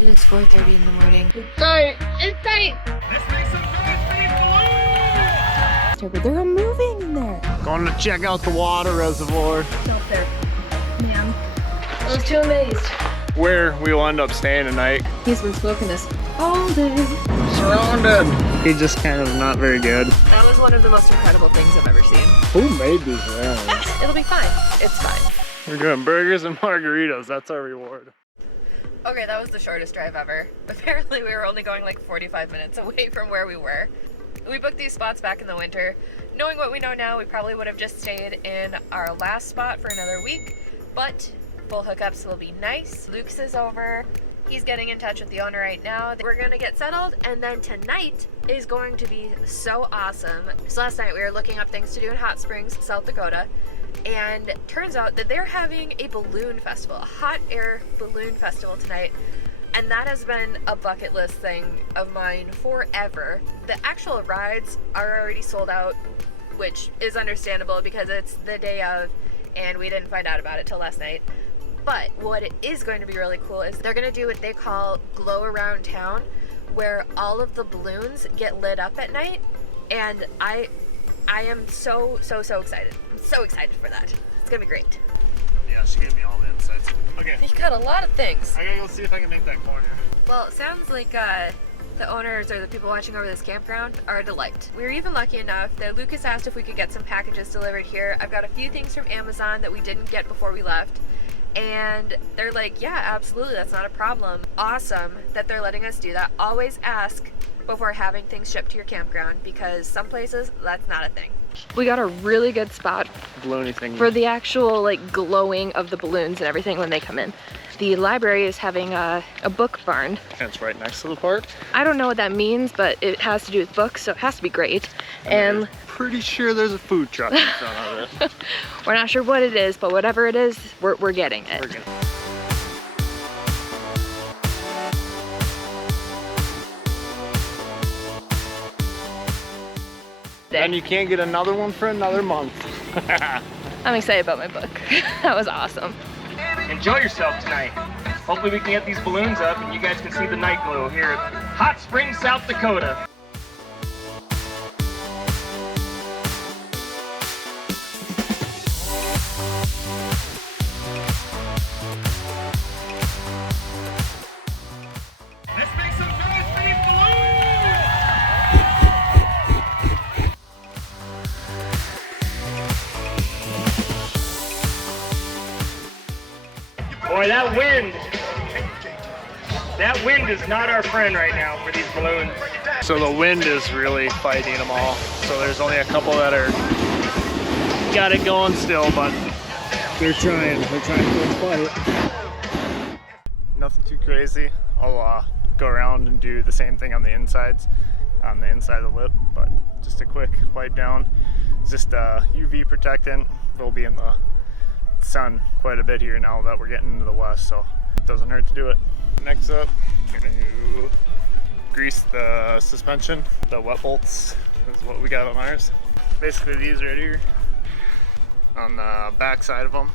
It is 4:30 in the morning. It's tight. It's tight. Let's make some noise for these balloons! They're moving in there. Going to check out the water reservoir. It's up there, ma'am. I was too amazed. Where we will end up staying tonight. He's been smoking this all day. Surrounded. He's just kind of not very good. That was one of the most incredible things I've ever seen. Who made these rounds? It'll be fine. It's fine. We're doing burgers and margaritas. That's our reward. Okay, that was the shortest drive ever. Apparently we were only going like 45 minutes away from where we were. We booked these spots back in the winter. Knowing what we know now, we probably would have just stayed in our last spot for another week, but full hookups will be nice. Luke's is over. He's getting in touch with the owner right now. We're gonna get settled, and then tonight is going to be so awesome. So last night we were looking up things to do in Hot Springs, South Dakota, and turns out that they're having a balloon festival, a hot air balloon festival tonight. And that has been a bucket list thing of mine forever. The actual rides are already sold out, which is understandable because it's the day of and we didn't find out about it till last night. But what it is going to be really cool is they're going to do what they call glow around town, where all of the balloons get lit up at night. And I am so excited. I'm so excited for that. It's going to be great. Yeah, she gave me all the insights. Okay. You got a lot of things. I gotta go see if I can make that corner. Well, it sounds like the owners or the people watching over this campground are a delight. We were even lucky enough that Lucas asked if we could get some packages delivered here. I've got a few things from Amazon that we didn't get before we left. And they're like, yeah, absolutely, that's not a problem. Awesome that they're letting us do that. Always ask before having things shipped to your campground, because some places, that's not a thing. We got a really good spot Balloony thing. for the actual like glowing of the balloons and everything when they come in. The library is having a book barn. And it's right next to the park. I don't know what that means, but it has to do with books, so it has to be great. And pretty sure there's a food truck in front of it. we're not sure what it is, but whatever it is, we're getting it. We're gonna... And you can't get another one for another month. I'm excited about my book. That was awesome. Enjoy yourself tonight. Hopefully we can get these balloons up and you guys can see the night glow here at Hot Springs, South Dakota. Let's make some noise for these balloons! Boy, that wind is not our friend right now for these balloons. So the wind is really fighting them all. So there's only a couple that are got it going still, but they're trying to fight it. Nothing too crazy. I'll go around and do the same thing on the insides, on the inside of the lip, but just a quick wipe down. It's just UV protectant. We'll be in the sun quite a bit here now that we're getting into the west, so it doesn't hurt to do it. Next up, we're gonna grease the suspension. The wet bolts is what we got on ours. Basically these right here on the back side of them.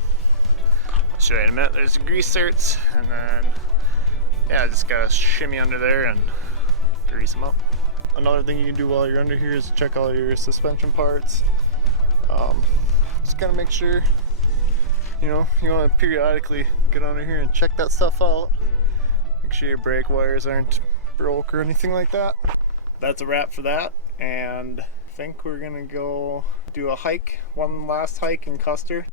I'll show you in a minute. There's the grease certs, and then yeah, just gotta shimmy under there and grease them up. Another thing you can do while you're under here is check all your suspension parts. Just gotta make sure, you know, you want to periodically get under here and check that stuff out. Make sure your brake wires aren't broke or anything like that. That's a wrap for that, and I think we're gonna go do a hike, one last hike in Custer.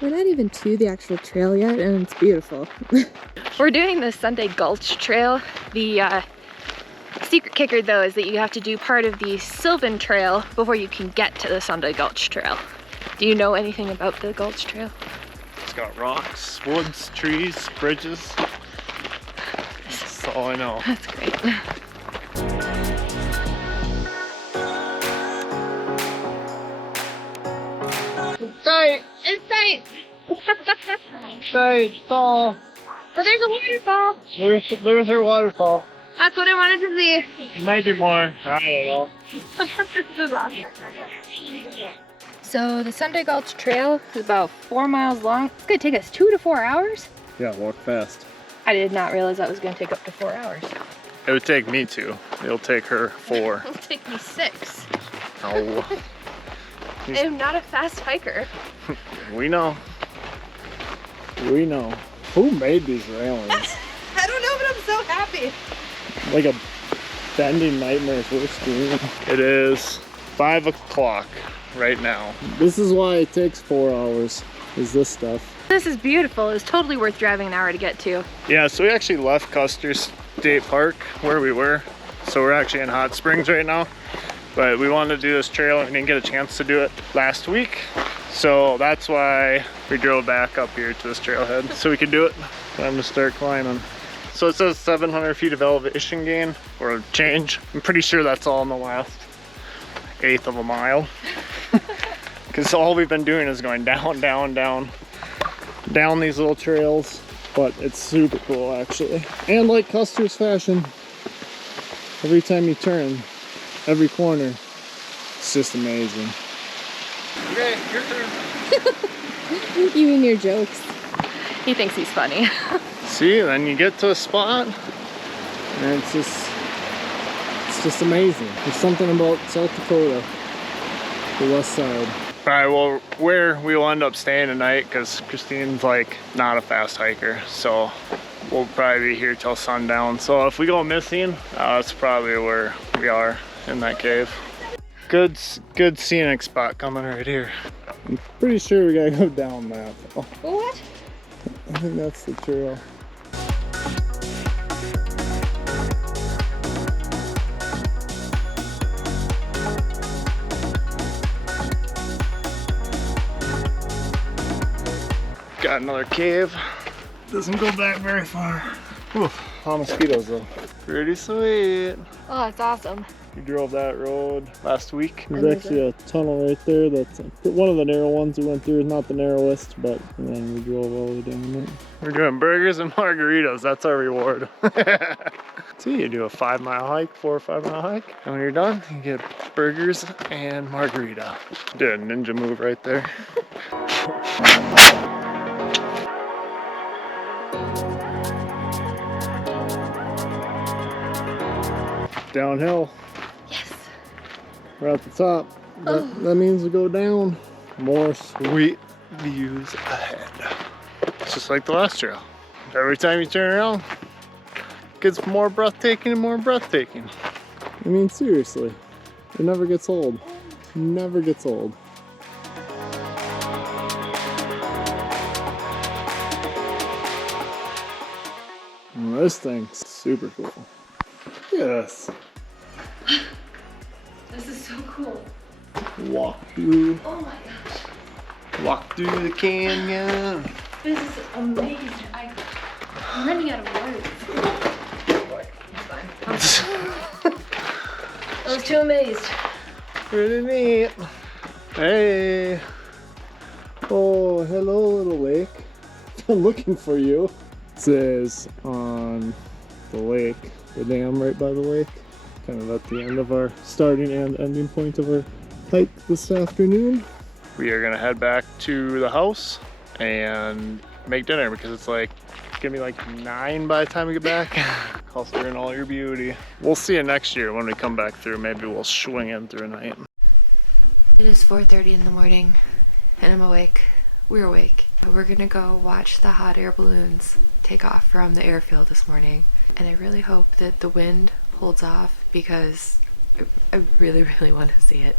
We're not even to the actual trail yet, and it's beautiful. We're doing the Sunday Gulch Trail. The secret kicker though is that you have to do part of the Sylvan Trail before you can get to the Sunday Gulch Trail. Do you know anything about the Gulch Trail? It's got rocks, woods, trees, bridges. That's all I know. That's great. It's tight! It's tight! Tight, tall. But there's a waterfall. There's her waterfall. That's what I wanted to see. Maybe more. I don't know. So the Sunday Gulch Trail is about 4 miles long. It's gonna take us 2 to 4 hours. Yeah, walk fast. I did not realize that was gonna take up to 4 hours. It would take me 2. It'll take her 4. It'll take me 6. No. I am not a fast hiker. We know. We know. Who made these railings? I don't know, but I'm so happy. Like a bending nightmare's worst dream. It is 5 o'clock right now. This is why it takes 4 hours, is this stuff. This is beautiful. It's totally worth driving an hour to get to. Yeah, so we actually left Custer State Park where we were. So we're actually in Hot Springs right now. But we wanted to do this trail and didn't get a chance to do it last week. So that's why we drove back up here to this trailhead so we could do it. Time to start climbing. So it says 700 feet of elevation gain or change. I'm pretty sure that's all in the last 1/8 of a mile. Because all we've been doing is going down, down, down, down these little trails. But it's super cool actually. And like Custer's fashion, every time you turn, every corner, it's just amazing. Okay, your turn. You and your jokes. He thinks he's funny. See, then you get to a spot and it's just amazing. There's something about South Dakota, the west side. All right, well, where we will end up staying tonight, because Christine's like not a fast hiker, so we'll probably be here till sundown. So if we go missing, that's probably where we are, in that cave. Good scenic spot coming right here. I'm pretty sure we gotta go down that though. What? I think that's the trail. Got another cave. Doesn't go back very far. Ooh, a lot of mosquitoes though. Pretty sweet. Oh, it's awesome. We drove that road last week. There's actually a tunnel right there. That's one of the narrow ones we went through. Not the narrowest, but then we drove all the way down it. We're doing burgers and margaritas. That's our reward. See, you do a 5 mile hike, 4 or 5 mile hike. And when you're done, you get burgers and margarita. Did a ninja move right there. Downhill. Yes. We're at the top. That means we go down. More sweet views ahead. It's just like the last trail. Every time you turn around, it gets more breathtaking and more breathtaking. I mean, seriously. It never gets old. Never gets old. This thing's super cool. Yes. This is so cool. Walk through. Oh my gosh. Walk through the canyon. This is amazing. I'm running out of words. It's fine. I was too amazed. Pretty neat. Hey. Oh, hello, little lake. I'm looking for you. It says on the lake, the dam right by the lake, kind of at the end of our starting and ending point of our hike this afternoon. We are gonna head back to the house and make dinner because it's gonna be like 9 by the time we get back. Custer in all your beauty. We'll see you next year when we come back through. Maybe we'll swing in through a night. It is 4:30 in the morning and I'm awake. We're awake. We're gonna go watch the hot air balloons take off from the airfield this morning. And I really hope that the wind holds off because I really, really want to see it.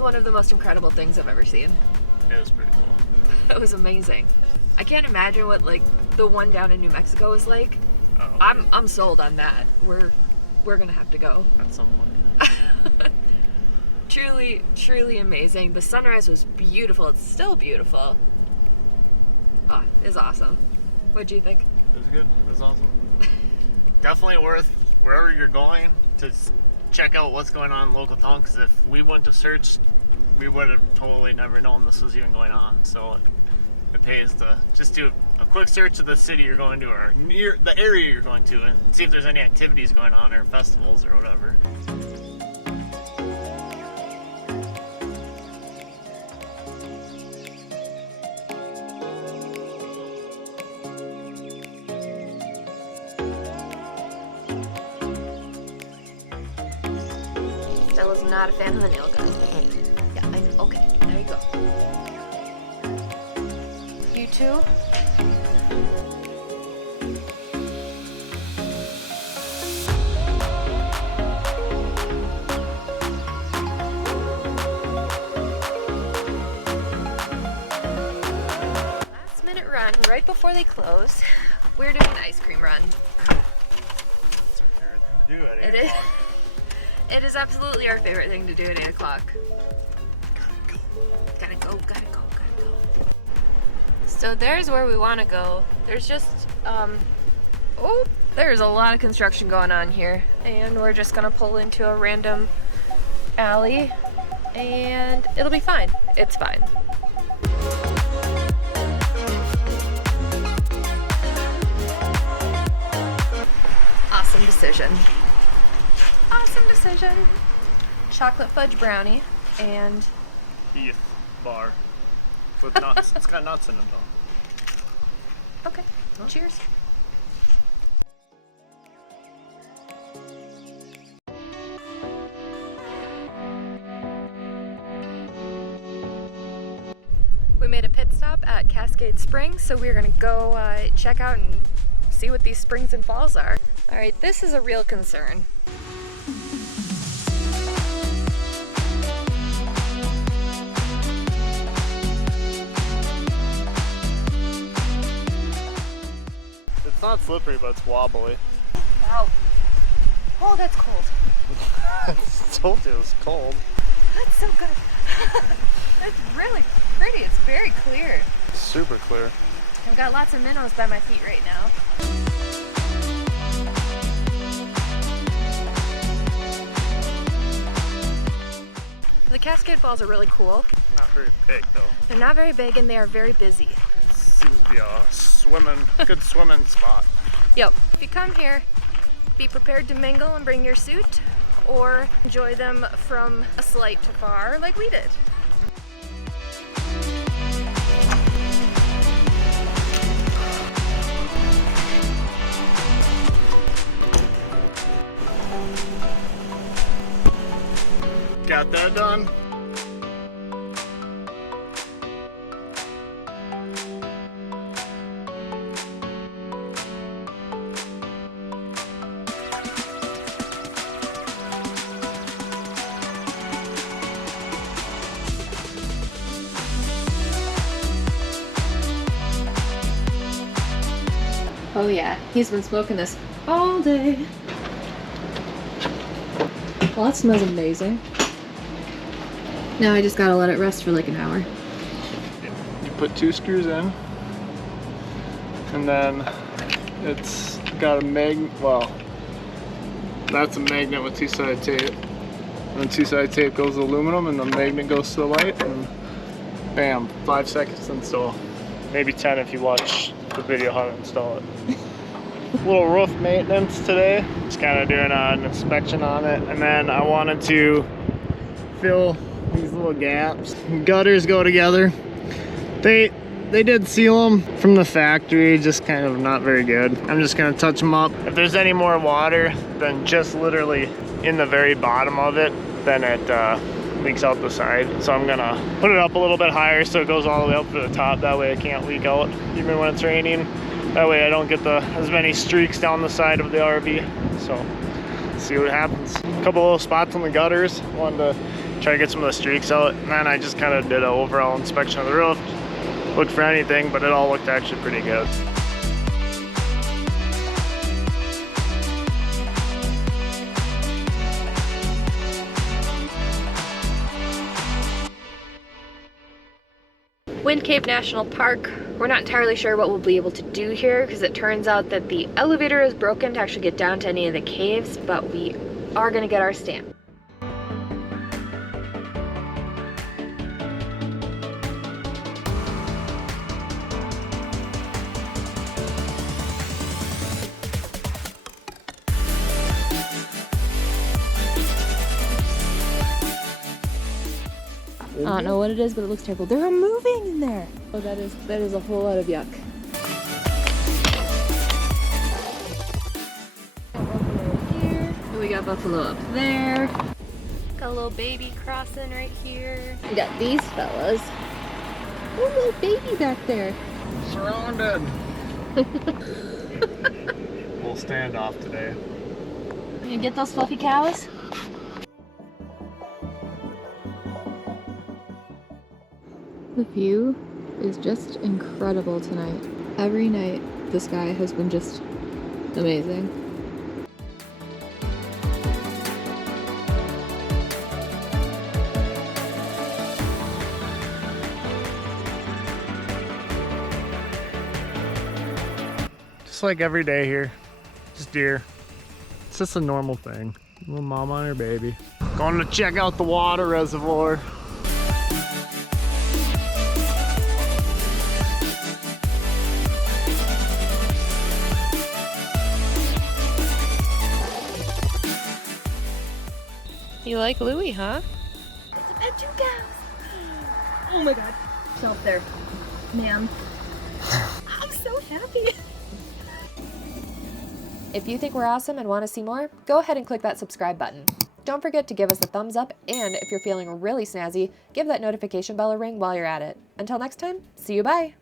One of the most incredible things I've ever seen. It was pretty cool. It was amazing. I can't imagine what like the one down in New Mexico is like. Oh. I'm sold on that. We're gonna have to go. At some point. Truly amazing. The sunrise was beautiful. It's still beautiful. Oh, it's awesome. What'd you think? It was good. It was awesome. Definitely worth wherever you're going to check out what's going on in local town, because if we wouldn't have searched, we would have totally never known this was even going on. So it pays to just do a quick search of the city you're going to, or near the area you're going to, and see if there's any activities going on or festivals or whatever. Stella's not a fan of the nail gun. Yeah, I know. Okay, there you go. You too? Last minute run, right before they close. We're doing an ice cream run. That's our favorite thing to do at 8 It is. o'clock. It is absolutely our favorite thing to do at 8 o'clock. Gotta go. So there's where we want to go. There's just, there's a lot of construction going on here. And we're just gonna pull into a random alley and it'll be fine. It's fine. Awesome decision. Chocolate fudge brownie and Heath bar with nuts. It's got nuts in it though. okay, cheers. We made a pit stop at Cascade Springs, so we're gonna go check out and see what these springs and falls are. All right, this is a real concern. It's not slippery, but it's wobbly. Wow. Oh, that's cold. I told you it was cold. That's so good. It's really pretty. It's very clear. Super clear. I've got lots of minnows by my feet right now. The Cascade Falls are really cool. Not very big though. They're not very big and they are very busy. Seems to be a good swimming spot. Yep. If you come here, be prepared to mingle and bring your suit, or enjoy them from a slight to far like we did. Got that done? Oh yeah, he's been smoking this all day. Well, that smells amazing. Now I just gotta let it rest for like an hour. You put 2 screws in, and then it's got a magnet. Well, that's a magnet with 2-sided tape. And then 2-sided tape goes to aluminum, and the magnet goes to the light, and bam, 5 seconds to install. Maybe 10 if you watch the video how to install it. Little roof maintenance today. Just kind of doing an inspection on it, and then I wanted to fill these little gaps. Gutters go together. They did seal them from the factory, just kind of not very good. I'm just gonna touch them up. If there's any more water than just literally in the very bottom of it, then it leaks out the side. So I'm gonna put it up a little bit higher so it goes all the way up to the top. That way it can't leak out even when it's raining. That way I don't get as many streaks down the side of the RV. So see what happens. A couple little spots on the gutters. Wanted to try to get some of the streaks out, and then I just kind of did an overall inspection of the roof. look for anything, but it all looked actually pretty good. Wind Cave National Park. We're not entirely sure what we'll be able to do here because it turns out that the elevator is broken to actually get down to any of the caves, but we are going to get our stamp. I don't know what it is, but it looks terrible. They're moving in there. Oh, that is a whole lot of yuck. Here. We got buffalo up there. Got a little baby crossing right here. We got these fellas. Oh, little baby back there. Surrounded. We'll stand off today. You get those fluffy cows? The view is just incredible tonight. Every night, the sky has been just amazing. Just like every day here, just deer. It's just a normal thing. Little mama and her baby. Going to check out the water reservoir. You like Louie, huh? It's a pet 2 cows. Oh my god. Stop there. Man. I'm so happy. If you think we're awesome and want to see more, go ahead and click that subscribe button. Don't forget to give us a thumbs up, and if you're feeling really snazzy, give that notification bell a ring while you're at it. Until next time, see you, bye!